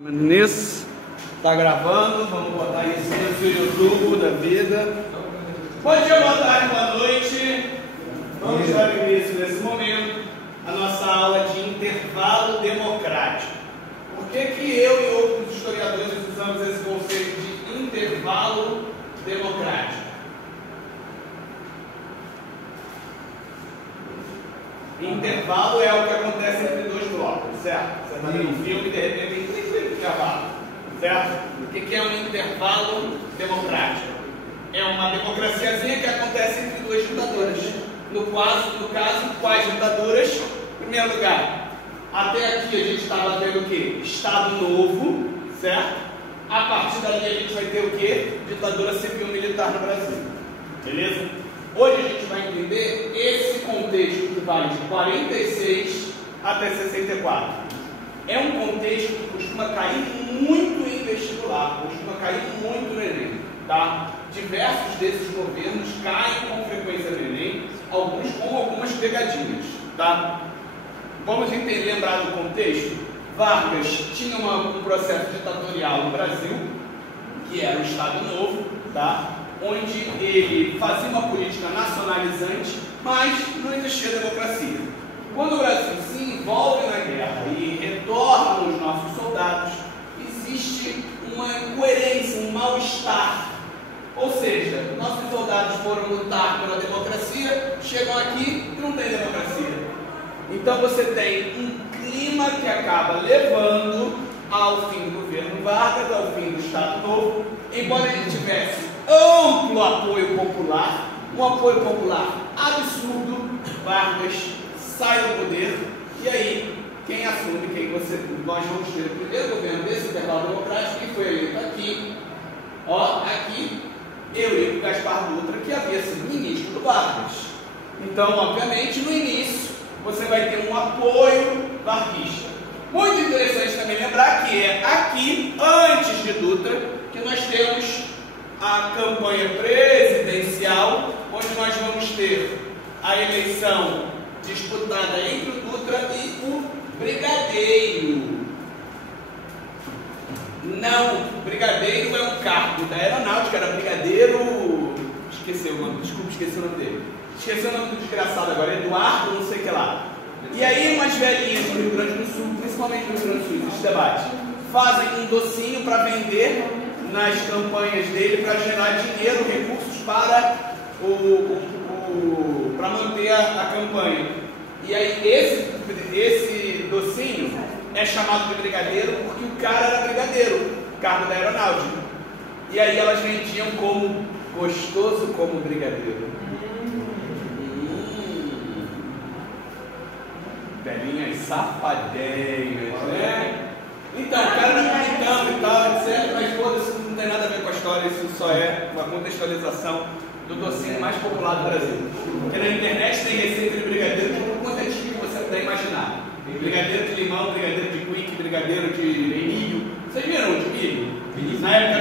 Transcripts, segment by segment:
Nisso, tá gravando, vamos botar isso no YouTube da vida. Bom dia, boa tarde, boa noite. Vamos dar início nesse momento a nossa aula de intervalo democrático. Por que eu e outros historiadores usamos esse conceito de intervalo democrático? Intervalo é o que acontece entre dois blocos, certo? Você está vendo um filme e de repente tem intervalo, certo? O que é um intervalo democrático? É uma democraciazinha que acontece entre duas ditaduras. No caso, quais ditaduras? Em primeiro lugar, até aqui a gente estava tendo o quê? Estado Novo, certo? A partir dali a gente vai ter o quê? Ditadura civil-militar no Brasil, beleza? Hoje a gente vai entender esse contexto que vai de 46 até 64. É um contexto que costuma cair muito em vestibular, costuma cair muito no Enem, tá? Diversos desses governos caem com frequência no Enem, alguns com algumas pegadinhas, tá? Vamos lembrar do contexto? Vargas tinha um processo ditatorial no Brasil, que era o Estado Novo, tá? Onde ele fazia uma política nacionalizante, mas não existia democracia. Quando o Brasil se envolve na guerra e retorna os nossos soldados, existe uma incoerência, um mal-estar. Ou seja, nossos soldados foram lutar pela democracia, chegam aqui e não tem democracia. Então você tem um clima que acaba levando ao fim do governo Vargas, ao fim do Estado Novo, embora ele tivesse amplo apoio popular, um apoio popular absurdo. Vargas sai do poder, e aí, quem assume, nós vamos ter o primeiro governo desse intervalo democrático, que foi eleito aqui, aqui, Eurico Gaspar Dutra, que havia sido ministro do Vargas. Então, obviamente, no início, você vai ter um apoio varguista. Muito interessante também lembrar que é aqui, antes de Dutra, que nós temos a campanha presidencial, onde nós vamos ter a eleição disputada entre o Dutra e o Brigadeiro. Não, Brigadeiro é um cargo da aeronáutica, era Brigadeiro. Esqueci o nome, desculpa, esqueci o nome dele. Esqueci o nome do desgraçado agora, Eduardo, não sei o que lá. E aí, umas velhinhas no Rio Grande do Sul, principalmente no Rio Grande do Sul, existe debate, fazem um docinho para vender nas campanhas dele para gerar dinheiro, recursos para para manter a campanha. E aí esse docinho é chamado de brigadeiro porque o cara era brigadeiro, cargo da aeronáutica. E aí elas vendiam como gostoso como brigadeiro. Velhinhas safadinhas, né? Então, o cara era brincando e tal, etc. Mas foda-se, não tem nada a ver com a história, isso só é uma contextualização do docinho mais popular do Brasil. Porque na internet tem receita de brigadeiro de tudo quanto é tipo que você puder imaginar. Tem brigadeiro de limão, brigadeiro de quick, brigadeiro de milho. Vocês viram de milho? Na época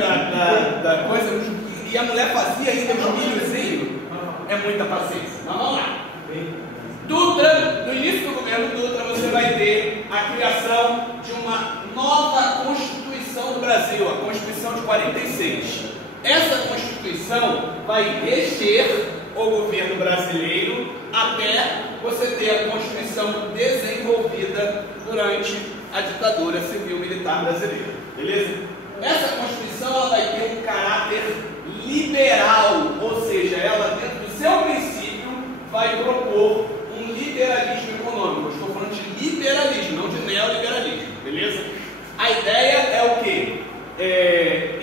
da coisa, e a mulher fazia ainda de milhozinho. É muita paciência. Mas vamos lá. Dutra, no início do governo Dutra, você vai ter a criação de uma nova Constituição do Brasil, a Constituição de 46. Essa Constituição vai reger o governo brasileiro até você ter a Constituição desenvolvida durante a ditadura civil-militar brasileira, beleza? Essa Constituição ela vai ter um caráter liberal, ou seja, ela dentro do seu princípio vai propor um liberalismo econômico. Eu estou falando de liberalismo, não de neoliberalismo, beleza? A ideia é o quê?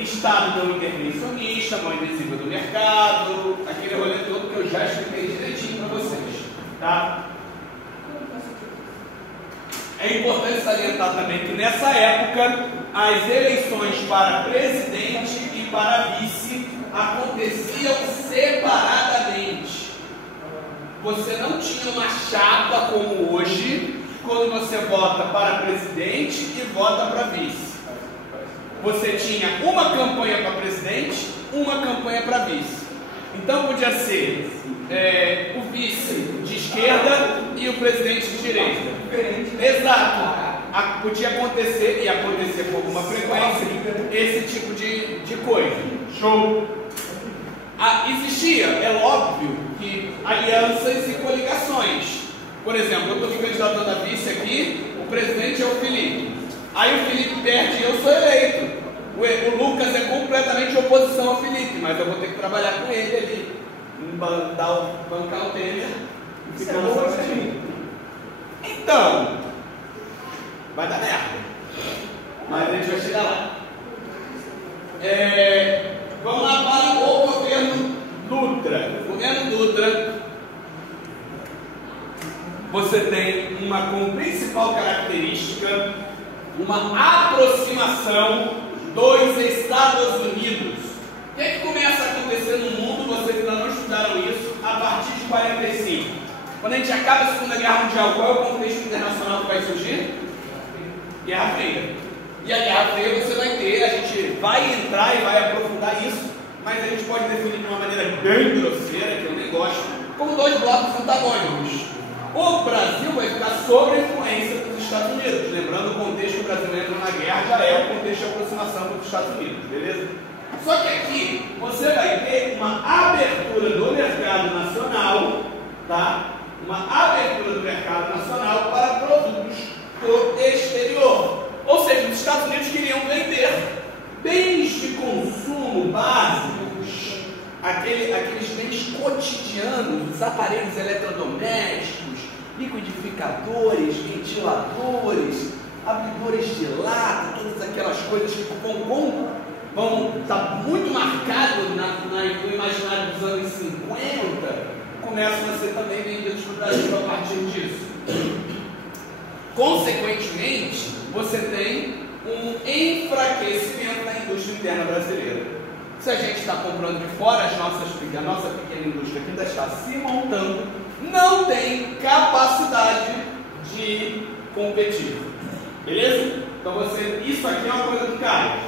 Estado não intervencionista, mão invisível do mercado, aquele rolê todo que eu já expliquei direitinho para vocês, tá? É importante salientar também que nessa época as eleições para presidente e para vice aconteciam separadamente. Você não tinha uma chapa como hoje, quando você vota para presidente e vota para vice. Você tinha uma campanha para presidente, uma campanha para vice. Então podia ser o vice de esquerda e o presidente de direita. Exato. podia acontecer, e acontecer com alguma frequência, esse tipo de coisa. Show! Existia, é óbvio, que alianças e coligações. Por exemplo, eu estou me candidatando a vice aqui, o presidente é o Felipe. Aí o Felipe perde e eu sou eleito. O Lucas é completamente oposição ao Felipe, mas eu vou ter que trabalhar com ele ali, bancar o Temer e ficar no partido. Então, vai dar merda. Mas a gente vai chegar lá. Vamos lá para o governo Dutra. O governo Dutra, você tem como principal característica uma aproximação dos Estados Unidos. O que é que começa a acontecer no mundo? Vocês ainda não estudaram isso a partir de 45. Quando a gente acaba a Segunda Guerra Mundial, qual é o contexto internacional que vai surgir? Guerra Fria. E a Guerra Fria você vai ter, a gente vai entrar e vai aprofundar isso, mas a gente pode definir de uma maneira bem grosseira, que eu nem gosto, como dois blocos antagônicos. O Brasil vai ficar sob a influência dos Estados Unidos. Lembrando, o contexto que o Brasil entra na guerra já é o contexto de aproximação dos Estados Unidos, beleza? Só que aqui você vai ter uma abertura do mercado nacional, tá? Uma abertura do mercado nacional para produtos do exterior. Ou seja, os Estados Unidos queriam vender bens de consumo básicos, aqueles bens cotidianos, os aparelhos eletrodomésticos, liquidificadores, ventiladores, abridores de lata, todas aquelas coisas que vão estar muito marcados no imaginário dos anos 50, começam a ser também vendidos no Brasil a partir disso. Consequentemente, você tem um enfraquecimento da indústria interna brasileira. Se a gente está comprando de fora, a nossa pequena indústria que ainda está se montando, não tem capacidade de competir. Beleza? Então isso aqui é uma coisa do cara.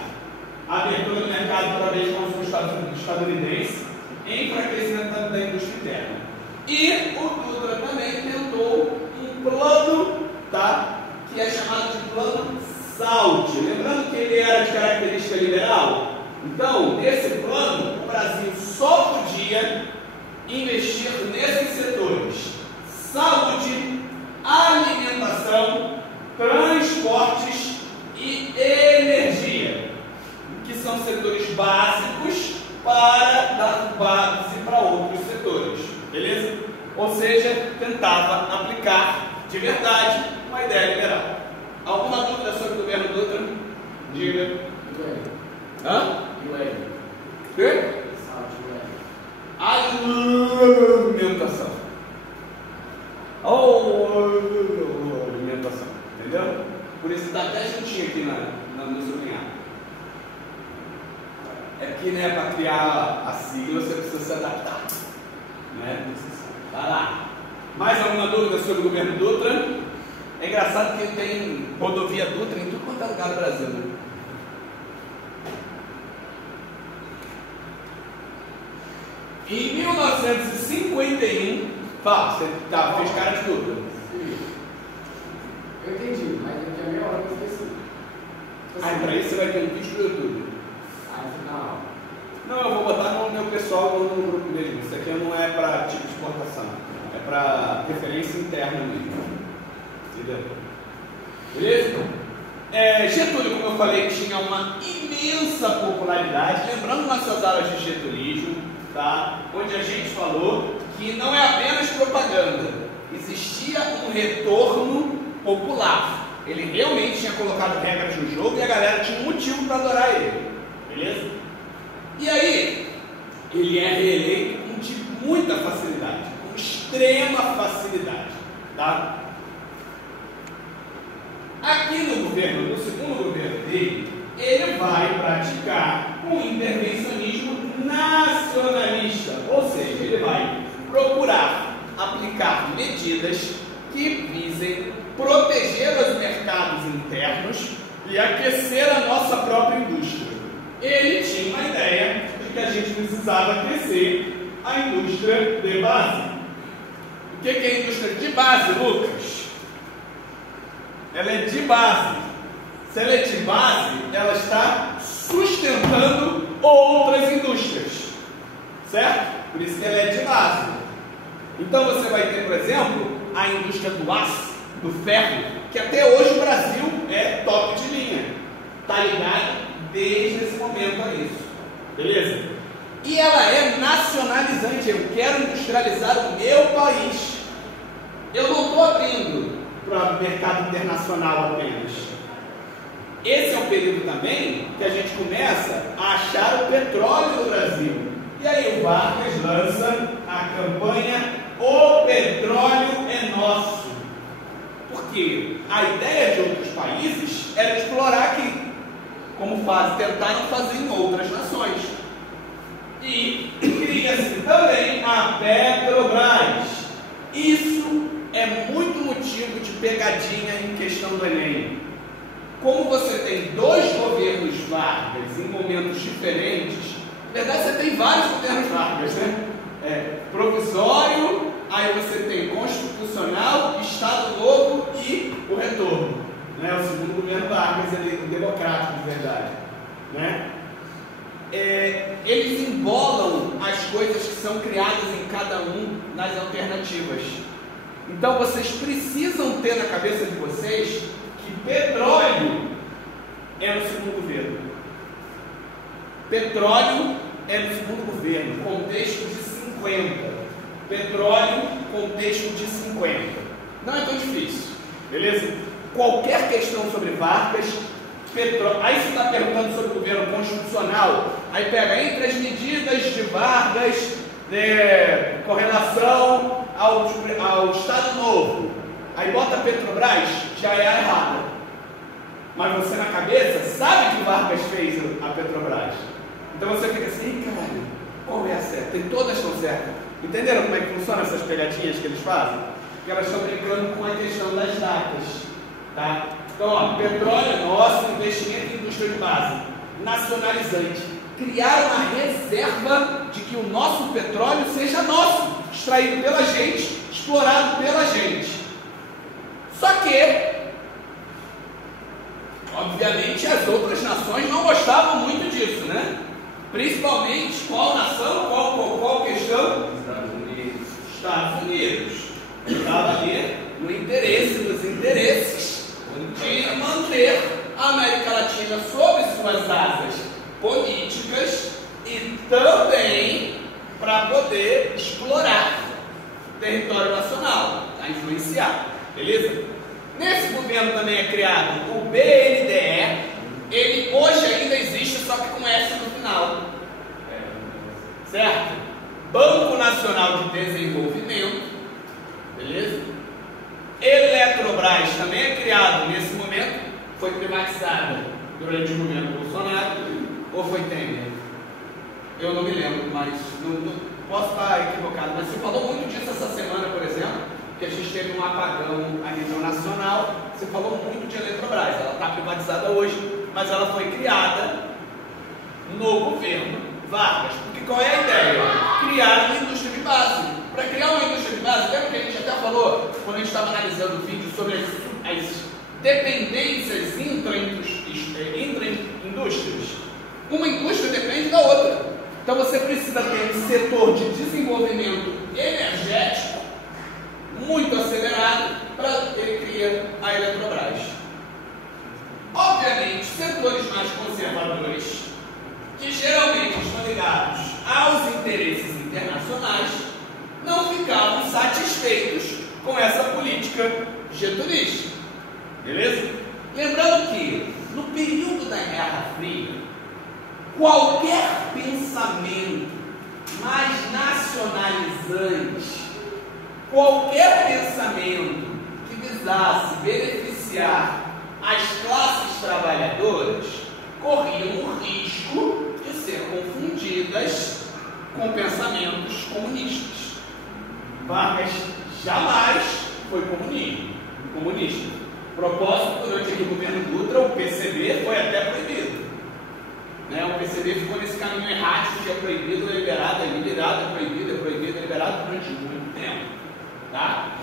Abertura do mercado através de consumo estadunidense, enfraquecimento da indústria interna. E o Dutra também tentou um plano, tá? Que é chamado de plano SALT. Lembrando que ele era de característica liberal? Então, nesse plano, o Brasil só podia investir nesses setores: saúde, alimentação, transportes e energia, que são setores básicos para dar base para outros setores, beleza? Ou seja, tentava aplicar de verdade uma ideia liberal. Alguma dúvida sobre o governo Dutra? Diga. Hã? Quê? Alimentação. Alimentação. Entendeu? Por isso está até juntinho aqui no sublinhado. É que, né, para criar a sigla você precisa se adaptar. Né? Vai lá. Mais alguma dúvida sobre o governo Dutra? É engraçado que tem rodovia Dutra em tudo quanto é lugar do Brasil, né? Em 1951, fala, você fez cara de dúvida. Eu entendi, mas daqui a meia hora eu esqueci. Aí para isso você vai ter um vídeo do YouTube. Não. Não, eu vou botar no meu pessoal ou no grupo mesmo. Isso aqui não é para tipo de exportação, é para referência interna mesmo. Entendeu? Beleza? Getúlio, como eu falei, tinha uma imensa popularidade. Lembrando nossas aulas de getulismo, tá? Onde a gente falou que não é apenas propaganda, existia um retorno popular. Ele realmente tinha colocado regras no jogo e a galera tinha um motivo para adorar ele. Beleza? E aí, ele é reeleito com muita facilidade, com extrema facilidade, tá? Aqui no segundo governo dele, ele vai praticar um intervencionismo nacionalista, ou seja, ele vai procurar aplicar medidas que visem proteger os mercados internos e aquecer a nossa própria indústria. Ele tinha uma ideia de que a gente precisava crescer a indústria de base. O que é a indústria de base, Lucas? ela é de base. Se ela é de base, ela está sustentando outras indústrias, certo? Por isso que ela é de base. Então você vai ter, por exemplo, a indústria do aço, do ferro, que até hoje o Brasil é top de linha. Está ligado desde esse momento a isso. Beleza? E ela é nacionalizante. Eu quero industrializar o meu país. Eu não estou abrindo para o mercado internacional apenas. Esse é um período também que a gente começa a achar o petróleo no Brasil. E aí o Vargas lança a campanha "O petróleo é nosso". Porque a ideia de outros países era explorar aqui, como tentaram fazer em outras nações. E cria-se também a Petrobras. Isso é muito motivo de pegadinha em questão do Enem. Como você tem dois governos Vargas em momentos diferentes, na verdade você tem vários governos Vargas, né? Provisório, aí você tem constitucional, Estado Novo e o retorno, né? O segundo governo Vargas, ele democrático de verdade, né? Eles embolam as coisas que são criadas em cada um nas alternativas. Então vocês precisam ter na cabeça de vocês que petróleo é no segundo governo. Petróleo é no segundo governo, contexto de 50. Petróleo, contexto de 50. Não é tão difícil, beleza? Qualquer questão sobre Vargas, petróleo. Aí você está perguntando sobre o governo constitucional, aí pega entre as medidas de Vargas, com relação ao Estado Novo, aí bota Petrobras, já é errada. Mas você na cabeça sabe que o Vargas fez a Petrobras. Então você fica assim, caralho, qual é a certa? Tem todas estão certas. Entenderam como é que funcionam essas pegadinhas que eles fazem? Porque elas estão brincando com a questão das datas, tá? Então, ó, petróleo é nosso, investimento em indústria de base, nacionalizante. Criar uma reserva de que o nosso petróleo seja nosso, extraído pela gente, explorado pela gente. Só que, obviamente, as outras nações não gostavam muito disso, né? Principalmente, qual nação, qual questão? Estados Unidos. Estados Unidos. Estava ali no interesse dos interesses de manter a América Latina sob suas asas políticas e também para poder explorar o território nacional, a influenciar, beleza? Nesse governo também é criado o BNDE. Ele hoje ainda existe, só que com S no final, certo? Banco Nacional de Desenvolvimento, beleza? Eletrobras também é criado nesse momento, foi privatizada durante o governo Bolsonaro, ou foi Temer? Eu não me lembro, mas não posso estar equivocado, mas se falou muito disso essa semana, por exemplo, que a gente teve um apagão a nível nacional. Se falou muito de Eletrobras, ela está privatizada hoje, mas ela foi criada no governo Vargas. Porque qual é a ideia? Criar uma indústria de base. Para criar uma indústria de base, lembra que a gente até falou, quando a gente estava analisando o vídeo sobre as dependências intra-indústrias? Uma indústria depende da outra. Então você precisa ter um setor de desenvolvimento energético muito acelerado para ele criar a Eletrobras. Obviamente, setores mais conservadores, que geralmente estão ligados aos interesses internacionais, não ficavam satisfeitos com essa política getulista. Beleza? Lembrando que, no período da Guerra Fria, qualquer pensamento mais nacionalizante, qualquer pensamento que visasse beneficiar as classes trabalhadoras, corriam o risco de ser confundidas com pensamentos comunistas. Vargas jamais foi comunista. Propósito, durante o governo Dutra, o PCB foi até proibido. O PCB ficou nesse caminho errático de é proibido, é liberado, é liberado, é proibido, é proibido, é liberado durante muito tempo. Tá?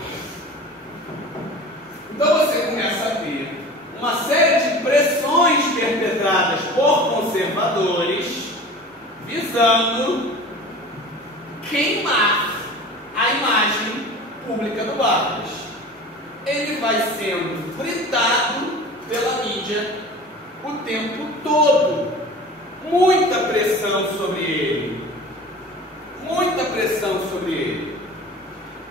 Então você começa a ver uma série de pressões perpetradas por conservadores visando queimar a imagem pública do Vargas. Ele vai sendo fritado pela mídia o tempo todo. Muita pressão sobre ele. Muita pressão sobre ele.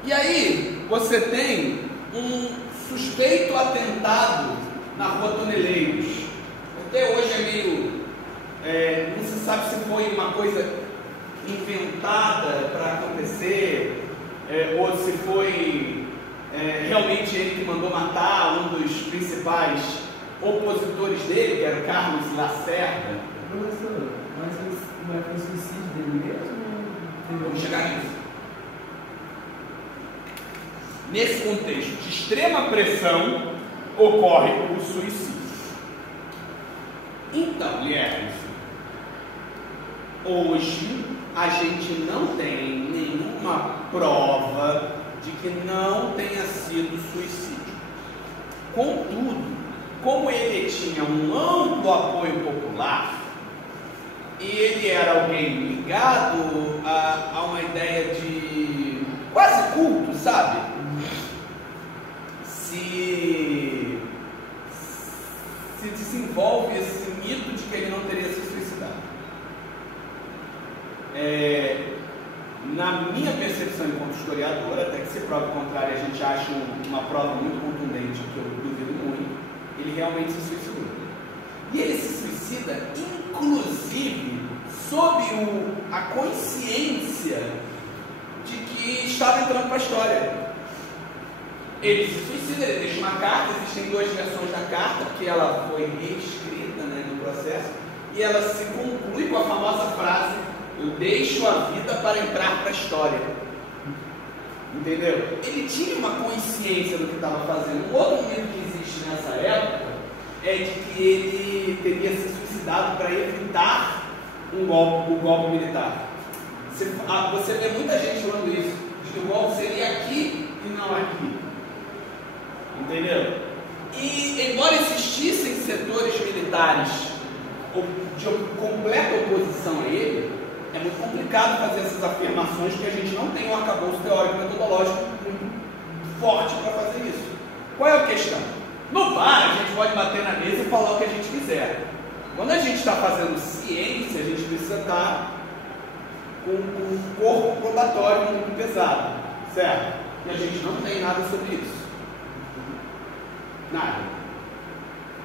E aí, você tem um suspeito atentado na Rua Toneleiros. Até hoje é meio... não se sabe se foi uma coisa inventada para acontecer, ou se foi realmente ele que mandou matar um dos principais opositores dele, que era o Carlos Lacerda. Professor, mas não é o suicídio dele mesmo? Vamos chegar nisso. Nesse contexto de extrema pressão, ocorre o suicídio. Então, Lierson, hoje a gente não tem nenhuma prova de que não tenha sido suicídio. Contudo, como ele tinha um amplo apoio popular e ele era alguém ligado a uma ideia de quase culto, sabe? Se desenvolve esse mito de que ele não teria se suicidado. Na minha percepção enquanto historiador, até que se prove o contrário, a gente acha uma prova muito contundente, que eu duvido muito, ele realmente se suicidou. E ele se suicida, inclusive, sob a consciência de que estava entrando para a história. Ele se suicida, ele deixa uma carta, existem duas versões da carta, porque ela foi reescrita, né, no processo, e ela se conclui com a famosa frase: eu deixo a vida para entrar para a história. Entendeu? Ele tinha uma consciência do que estava fazendo. Um outro mito que existe nessa época é de que ele teria se suicidado para evitar o golpe militar. Você vê muita gente falando isso, de que o golpe seria aqui e não aqui. Entendeu? E embora existissem setores militares de completa oposição a ele, é muito complicado fazer essas afirmações, porque a gente não tem um arcabouço teórico metodológico muito forte para fazer isso. Qual é a questão? No bar a gente pode bater na mesa e falar o que a gente quiser. Quando a gente está fazendo ciência, a gente precisa estar com um corpo probatório muito pesado, certo? E a gente não tem nada sobre isso. Nada.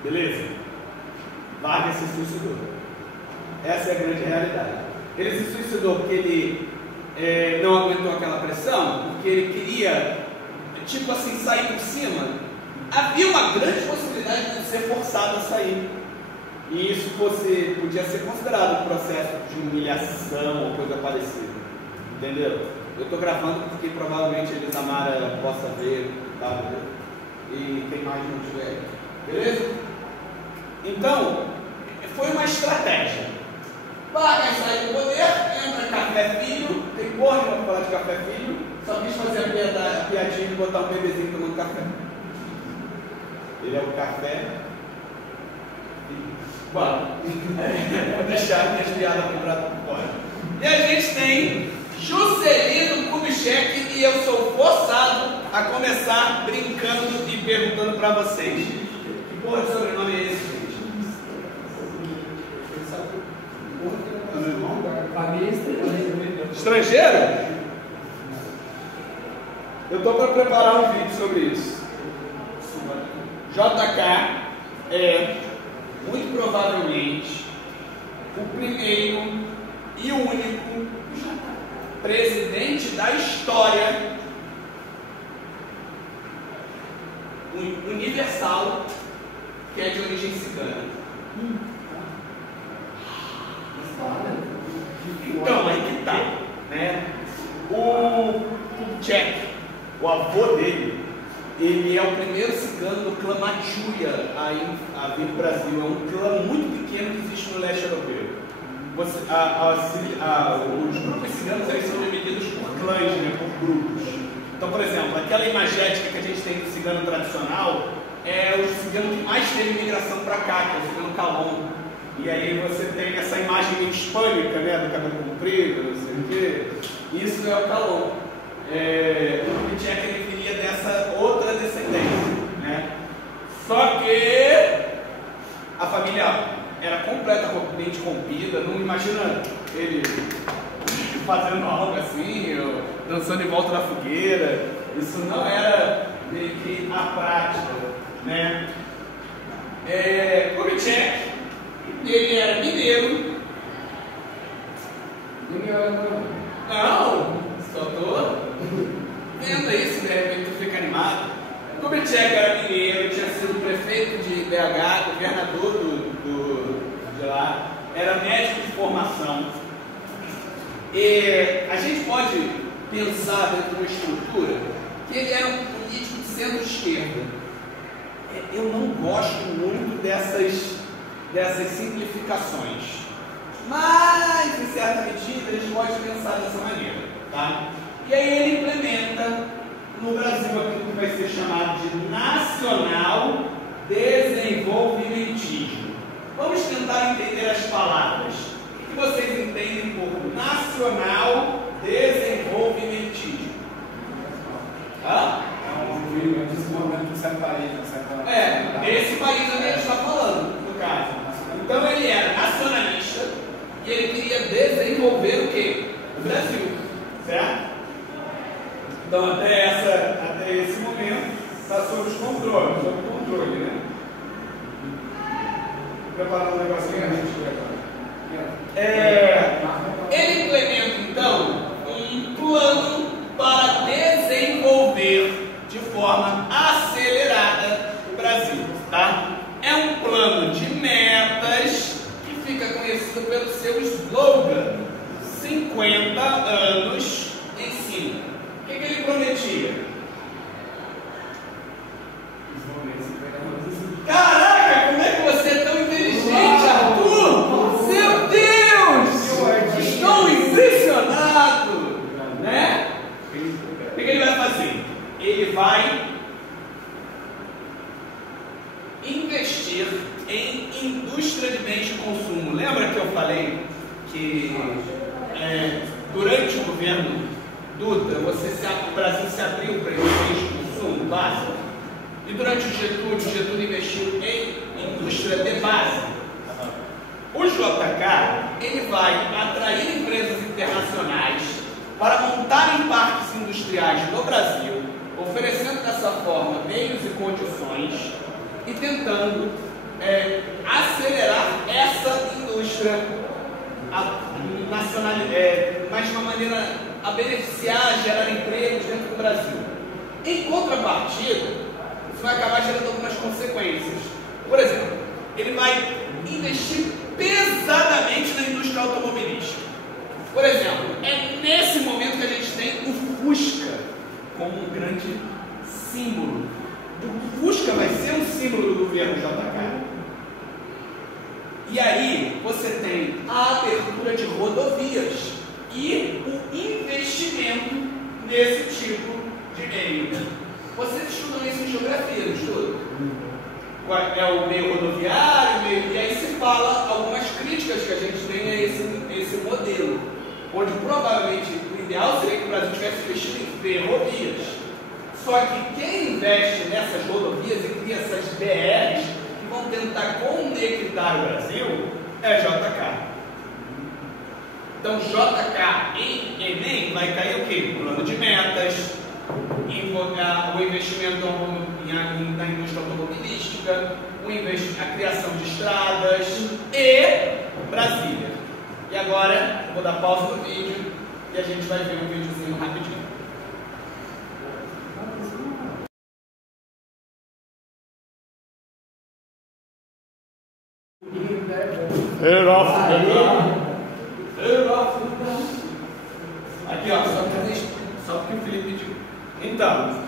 Beleza? Vargas se suicidou. Essa é a grande realidade. Ele se suicidou porque ele não aguentou aquela pressão, porque ele queria, tipo assim, sair por cima. Havia uma grande possibilidade de ser forçado a sair. E isso podia ser considerado um processo de humilhação ou coisa parecida. Entendeu? Eu estou gravando porque provavelmente a Elisamara possa ver, tá? E quem mais não tiver. Beleza? Então, foi uma estratégia. Vargas sai do poder, entra Café Filho, tem porra para falar de Café Filho, só quis fazer a piadinha de botar um bebezinho tomando café. Ele é o Café Filho. Bora. Vou deixar minhas piadas compradas por fora. E a gente tem Juscelino Kubitschek e eu sou forçado a começar brincando e perguntando para vocês: que porra de sobrenome é esse, gente? Estrangeiro? Eu estou para preparar um vídeo sobre isso. JK é, muito provavelmente, o primeiro e único presidente da história universal que é de origem cigana. Então, aí que tá, né? O Kubitschek, o avô dele, ele é o primeiro cigano do clã Machuia a vir para o Brasil. É um clã muito pequeno que existe no leste europeu. Os grupos ciganos aí são divididos por clãs, né, por grupos. Então, por exemplo, aquela imagética que a gente tem do cigano tradicional é o cigano que mais teve imigração para cá, que é o cigano Calon. E aí você tem essa imagem meio hispânica, né, do cabelo comprido, não sei o quê. Isso é o Calon. O Kubitschek ele viria dessa outra descendência, né? Só que a família era completamente rompida. Não imagina ele fazendo algo assim, ou dançando em volta da fogueira. Isso não era meio que a prática, né? Kubitschek, ele era mineiro. Não, só tô vendo isso, de repente tu fica animado. Kubitschek era mineiro, tinha sido prefeito de BH, governador de lá, era médico de formação. E a gente pode pensar dentro de uma estrutura que ele era um político de centro-esquerda. Eu não gosto muito dessas simplificações, mas em certa medida a gente pode pensar dessa maneira, tá? E aí ele implementa no Brasil aquilo que vai ser chamado de nacional desenvolvimentismo. Vamos tentar entender as palavras. O que vocês entendem por nacional desenvolvimentismo? Desse país onde a gente está falando, no caso. Então ele era nacionalista e ele queria desenvolver o quê? O Brasil, certo? Então até esse momento está sob controle, né? Preparar um negocinho a gente ele implementa então um plano para desenvolver de forma acelerada o Brasil, tá? É um plano de metas que fica conhecido pelo seu slogan: 50 anos em cima. O que ele prometia? Caraca, como é que você é tão inteligente, Arthur? Meu Deus! Estou impressionado! Né? O que ele vai fazer? Ele vai investir em indústria de bens de consumo. Lembra que eu falei que durante o governo Dutra, o Brasil se abriu para bens de consumo básico? E durante o Getúlio investiu em indústria de base. O JK, ele vai atrair empresas internacionais para montarem parques industriais no Brasil, oferecendo dessa forma meios e condições e tentando acelerar essa indústria nacional, mas de uma maneira a beneficiar, gerar empregos dentro do Brasil. Em contrapartida, isso vai acabar gerando algumas consequências. Por exemplo, ele vai investir pesadamente na indústria automobilística. Por exemplo, é nesse momento que a gente tem o Fusca como um grande símbolo. O Fusca vai ser um símbolo do governo JK. E aí você tem a abertura de rodovias e o investimento nesse tipo de meio. Vocês estudam isso em geografia, não estudam? É o meio rodoviário, e aí se fala algumas críticas que a gente tem a esse modelo, onde provavelmente o ideal seria que o Brasil tivesse investido em ferrovias. Só que quem investe nessas rodovias e cria essas BRs que vão tentar conectar o Brasil é JK. Então JK em Enem vai cair o quê? Plano de metas, o investimento na indústria automobilística, a criação de estradas e Brasília. E agora eu vou dar pausa no vídeo e a gente vai ver um videozinho rapidinho. Aqui ó, só porque o Felipe pediu. Então,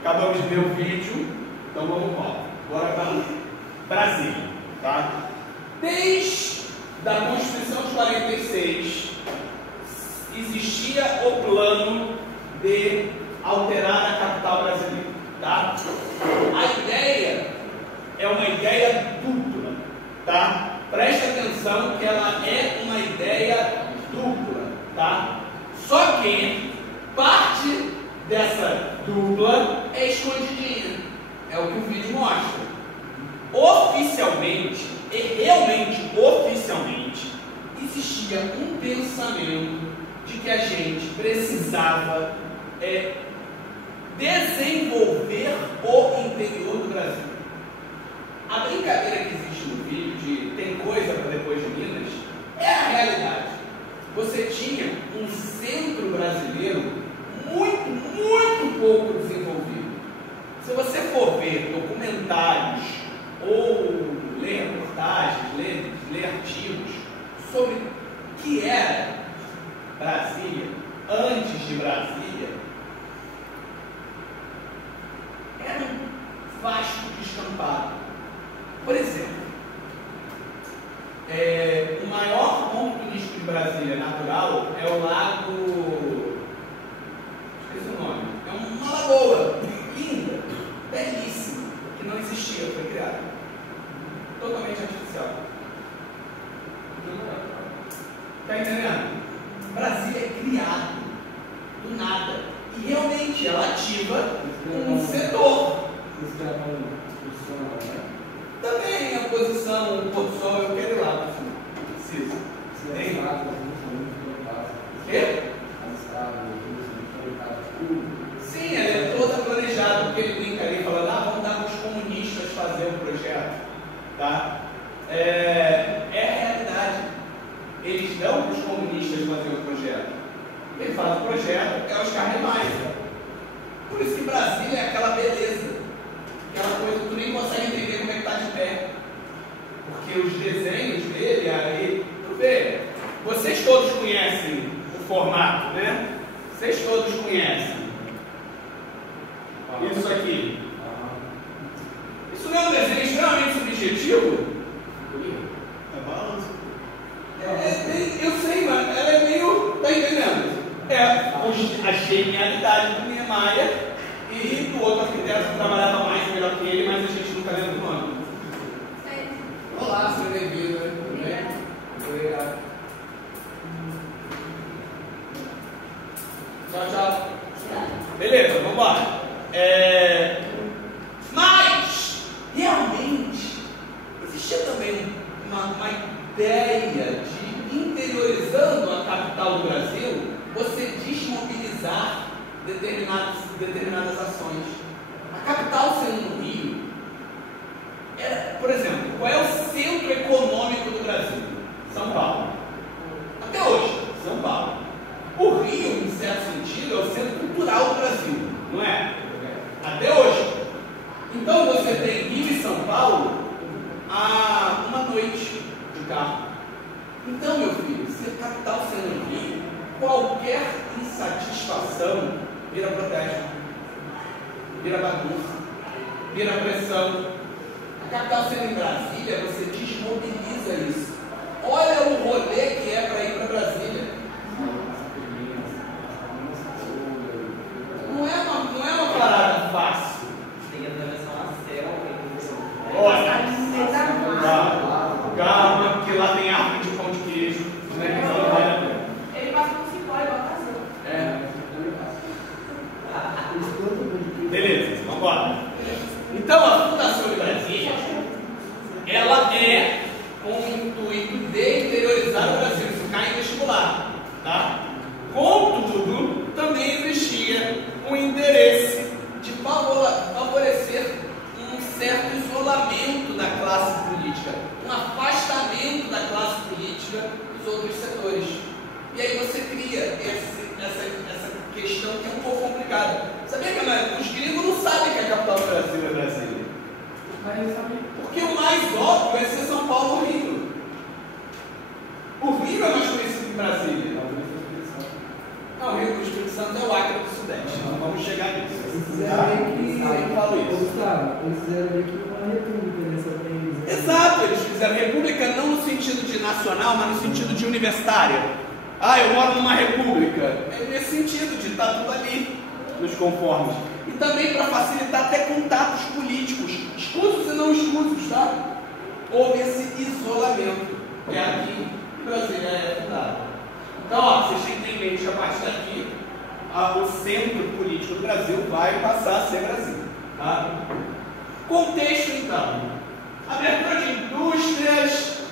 acabamos de ver o vídeo, então vamos lá. Bora para Brasília, tá? Desde a Constituição de 46 existia o plano de alterar a capital brasileira. tá? A ideia é uma ideia dupla, tá? Preste atenção que ela é uma ideia dupla, tá? Só que parte dessa dupla é escondidinha, é o que o vídeo mostra. Oficialmente, e realmente oficialmente, existia um pensamento de que a gente precisava desenvolver o interior do Brasil. A brincadeira que existe no vídeo de tem coisa para depois de Minas é a realidade. Você tinha um centro brasileiro muito pouco desenvolvido. Se você for ver documentários ou ler reportagens, ler artigos sobre o que era Brasília antes de Brasília, era um vasto descampado. Por exemplo, o maior ponto turístico de Brasília natural é o lago... esqueci o nome. É uma lagoa linda, belíssima, que não existia, foi criada. Totalmente artificial. Está entendendo? Brasília é criado do nada. E realmente ela ativa um setor. Também a posição, o pôr do sol, eu quero ir lá, preciso. Tem? Quê? Sim, ela é toda planejada, porque ele brinca ali falando, vamos dar para os comunistas fazer o projeto. Tá? É a realidade. Eles dão para os comunistas fazer o projeto. Quem faz o projeto é os carnevais. Por isso que Brasília é aquela beleza. Aquela coisa que tu nem consegue entender como é que está de pé. Porque os desenhos dele, aí, tu vê, vocês todos conhecem o formato, né? Vocês todos conhecem. Isso aqui. Isso não é um desenho extremamente subjetivo? É balanço. Eu sei, mas ela é meio... Tá entendendo? A genialidade do Niemeyer e do outro arquiteto que trabalhava mais e melhor que ele, mas a gente nunca lembra o nome. Olá, seja bem-vindo. Tudo bem? Obrigado. Tchau. Beleza, vamos embora. Mas, realmente, existia também uma ideia de, interiorizando a capital do Brasil, você desmobilizar determinadas ações. A capital sendo no Rio, por exemplo, qual é o centro econômico do Brasil? São Paulo. Até hoje, São Paulo. O Rio, em certo sentido, é o centro cultural do Brasil, não é? Até hoje. Então você tem Rio e São Paulo a uma noite de carro. Então, meu filho, se a capital sendo no Rio, qualquer insatisfação vira protesto, vira bagunça, vira pressão. A capital sendo em Brasília, você desmobiliza isso. Olha o rolê que é para ir para Brasília. Não é uma parada fácil. Tem que atravessar uma selva. Olha, calma, porque lá tem árvore de pão de queijo. Não é que não vale a pena. Ele passa com cipó igual casou. Beleza, vamos embora. Então a Fundação de Brasília, ela é com o intuito de interiorizar o Brasil, isso cai em vestibular, tá? Contudo, também existia um interesse de favorecer um certo isolamento da classe política, um afastamento da classe política dos outros setores. E aí você cria essa questão que é um pouco complicada. Sabia que os gringos não sabem que a capital do Brasil é Brasília? Mas sabe, Porque o mais óbvio é ser São Paulo ou Rio. O Rio é mais conhecido que Brasília. Não, o Rio do Espírito Santo é o Acre do Sudeste. Não vamos chegar nisso. eles fizeram meio que. Eu falo isso. Gustavo, eles fizeram meio que uma república nessa país. Exato, eles fizeram república não no sentido de nacional, mas no sentido de universitária. Eu moro numa república. É nesse sentido, de estar tudo ali, nos conformes. e também para facilitar até contatos políticos, escusos e não escusos, tá? Houve esse isolamento. É aqui que Brasília é fundada. Então, ó, vocês têm que ter em mente que a partir daqui, o centro político do Brasil vai passar a ser Brasília. Tá? Contexto, então. Abertura de indústrias,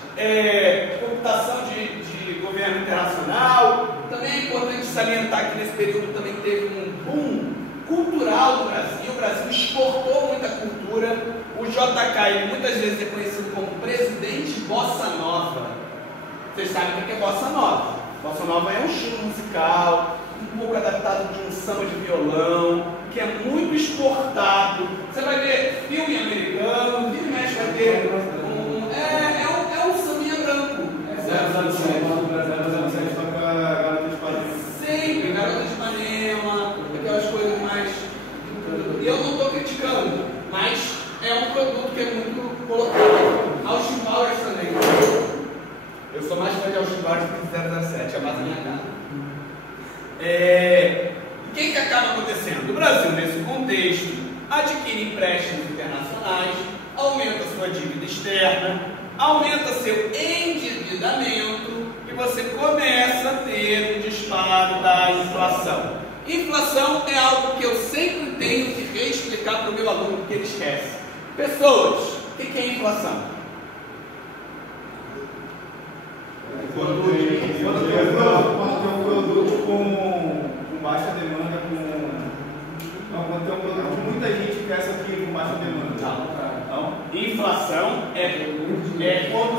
computação de governo internacional. Também é importante salientar que nesse período também teve um boom cultural do Brasil. O Brasil exportou muita cultura. O JK, ele muitas vezes é conhecido como presidente bossa nova. Vocês sabem o que é bossa nova? Bossa nova é um estilo musical, um pouco adaptado de um samba de violão, que é muito exportado. Você vai ver filme americano, filme mexe vai ter um sambinha branco. Sempre, Garota de Ipanema, aquelas coisas mais. E eu não estou criticando, mas é um produto que é muito colocado. Austin Powers também. Eu sou mais fã de Austin Powers do que 007, é a base da minha casa. O que acaba acontecendo? O Brasil, nesse contexto, adquire empréstimos internacionais, aumenta sua dívida externa, aumenta seu endividamento e você começa a ter um disparo da inflação. Inflação é algo que eu sempre tenho que reexplicar para o meu aluno, porque ele esquece. Pessoas, o que é inflação? Quando tem um produto com baixa demanda, quando tem um produto que muita gente quer essa aqui com baixa demanda. Não? Inflação é quando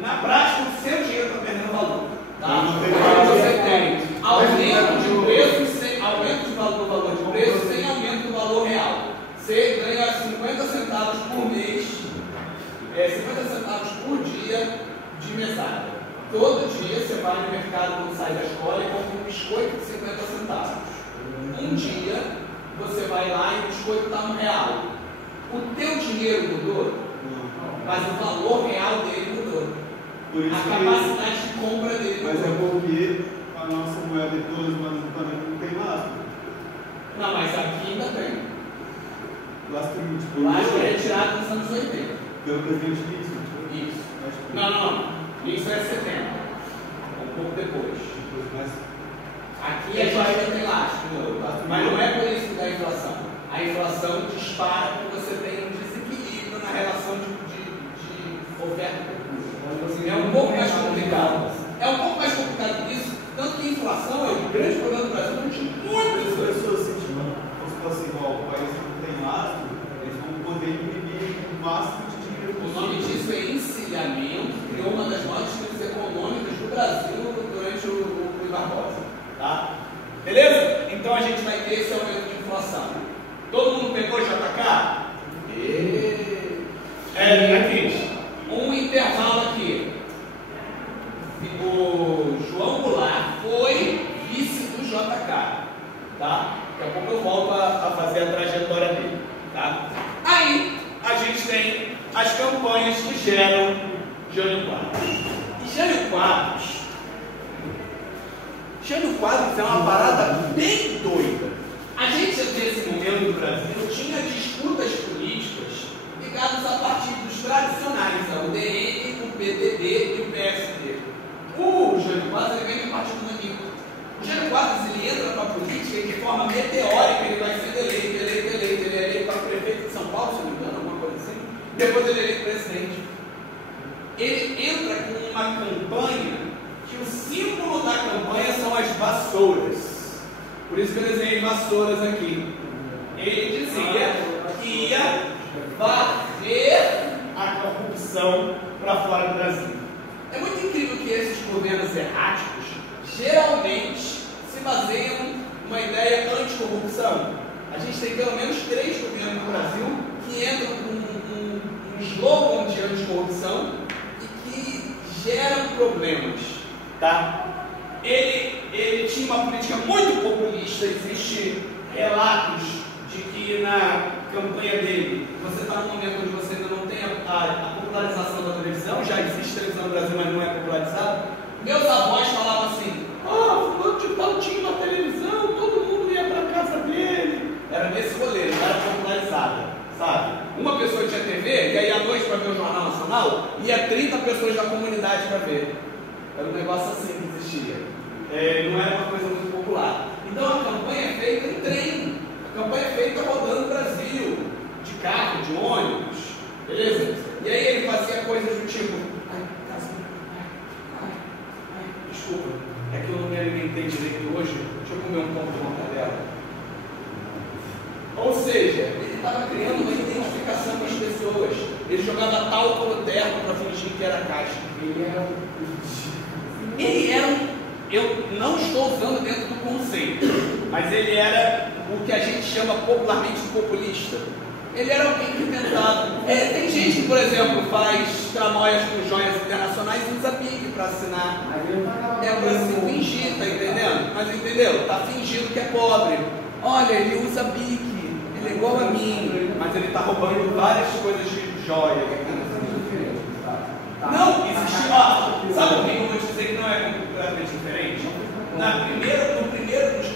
na prática o seu dinheiro está perdendo valor. Tá? Quando você tem aumento de preço, aumento do valor de preço sem aumento do valor real. Você ganha 50 centavos por mês, 50 centavos por dia de mesada. Todo dia você vai no mercado quando sai da escola e compra um biscoito de 50 centavos. Um dia você vai lá e o biscoito está R$1. O teu dinheiro mudou, mas o valor real dele mudou. Por isso a capacidade de compra dele mudou. Mas é porque a nossa moeda de todas as moedas do planeta não tem lastro. Não, mas aqui ainda tem. Lastro Lastro é retirado nos anos 80. Pelo presidente Nixon. Isso. Não. Isso é 70. Um pouco depois. Mas aqui a gente ainda tem lastro, mas não é por isso que dá inflação. A inflação dispara porque você tem um desequilíbrio na relação de oferta e procura. É um pouco mais complicado. É um pouco mais complicado que isso, tanto que a inflação é o grande problema do Brasil durante muitas pessoas sentindo como se fosse igual o país que não tem lastro, eles vão poder imprimir um máximo de dinheiro. O nome disso é encilhamento, criou uma das maiores crises econômicas do Brasil durante o Rui Barbosa. Tá? Beleza? Então a gente vai ter esse aumento de inflação. Todo mundo pegou JK? Aqui. Um intervalo aqui. O João Goulart foi vice do JK. Tá? Daqui a pouco eu volto a fazer a trajetória dele. Tá? Aí a gente tem as campanhas que geram Jânio Quadros. E Jânio Quadros é uma parada bem doida. A gente, nesse momento do Brasil, tinha disputas políticas ligadas a partidos tradicionais, a UDN, o PTB e o PSD. O Jânio Quadros vem do Partido Maníaco. O Jânio Quadros ele entra para a política e de forma meteórica ele vai sendo eleito. Ele é eleito para prefeito de São Paulo, se não me engano, alguma coisa assim. Depois ele é eleito presidente. Ele entra com uma campanha que o símbolo da campanha são as vassouras. Por isso que eu desenhei vassouras aqui. Ele dizia que ia varrer a corrupção para fora do Brasil. É muito incrível que esses governos erráticos geralmente se baseiam numa ideia anticorrupção. A gente tem pelo menos 3 governos no Brasil que entram com um slogan de anticorrupção e que geram problemas. Tá? Ele tinha uma política muito populista. Existe relatos de que na campanha dele, você está num momento onde você ainda não tem a popularização da televisão, já existe televisão no Brasil, mas não é popularizada. Meus avós falavam assim: fulano de tal tinha uma televisão, todo mundo ia para a casa dele. Era tal, ia 30 pessoas da comunidade para ver. Era um negócio assim que existia. Não era uma coisa muito popular. Então a campanha é feita em trem. A campanha é feita rodando o Brasil, de carro, de ônibus, beleza? E aí ele fazia coisas do tipo: desculpa, é que eu não me alimentei direito hoje, deixa eu comer um pão de mortadela. Ou seja, ele estava criando uma identificação com as pessoas. Ele jogava talco no terno para fingir que era caixa. Ele era eu não estou usando dentro do conceito, mas ele era o que a gente chama popularmente de populista. Ele era alguém que tentava. Tem gente que, por exemplo, faz tramóias com joias internacionais e usa BIC para assinar. É para se fingir, tá entendendo? Mas entendeu? Tá fingindo que é pobre. Olha, ele usa BIC, ele é igual a mim, mas ele tá roubando várias coisas de joia. Não, existe. Sabe o que eu vou te dizer que não é completamente diferente? Nos primeiros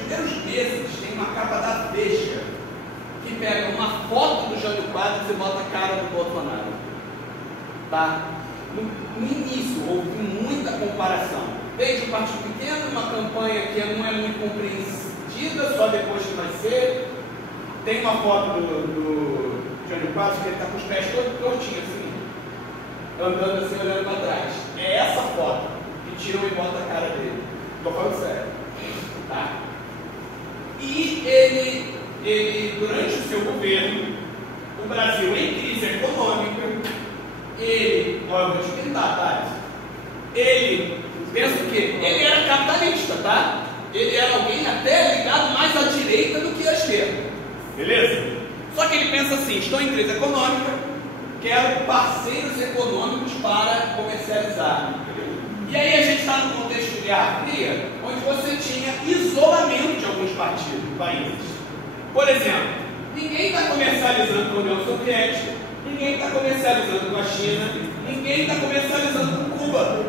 meses tem uma capa da Veja que pega uma foto do Jânio Quadros e bota a cara do Bolsonaro. Tá? No início houve muita comparação. Desde o Partido Pequeno, uma campanha que não é muito compreendida, só depois que vai ser. Tem uma foto do Jânio Quadros que ele está com os pés todos tortinhos assim, andando assim, olhando para trás. É essa foto que tiram e botam a cara dele. Estou falando sério. Tá? E ele, durante o seu governo, o Brasil em crise econômica, olha, eu vou te pintar, tá? Ele, pensa o quê? Ele era capitalista, tá? Ele era alguém até ligado mais à direita do que à esquerda. Beleza? Só que ele pensa assim: estou em crise econômica, quero parceiros econômicos para comercializar. E aí a gente está no contexto de Guerra Fria, onde você tinha isolamento de alguns países. Por exemplo, ninguém está comercializando com a União Soviética, ninguém está comercializando com a China, ninguém está comercializando com Cuba.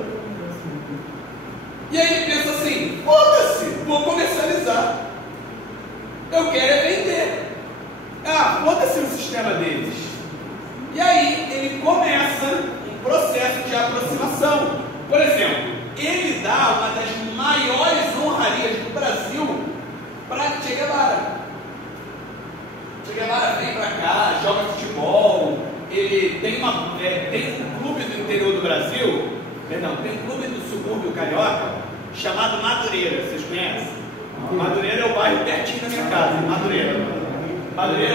E aí ele pensa assim: foda-se, vou comercializar. Eu quero é vender. Foda-se o sistema deles. E aí ele começa um processo de aproximação. Por exemplo, ele dá uma das maiores honrarias do Brasil para Che Guevara. Che Guevara vem para cá, joga futebol. Ele tem um clube do interior do Brasil, tem um clube do subúrbio carioca chamado Madureira. Vocês conhecem? Madureira é o bairro pertinho da minha casa. Madureira é o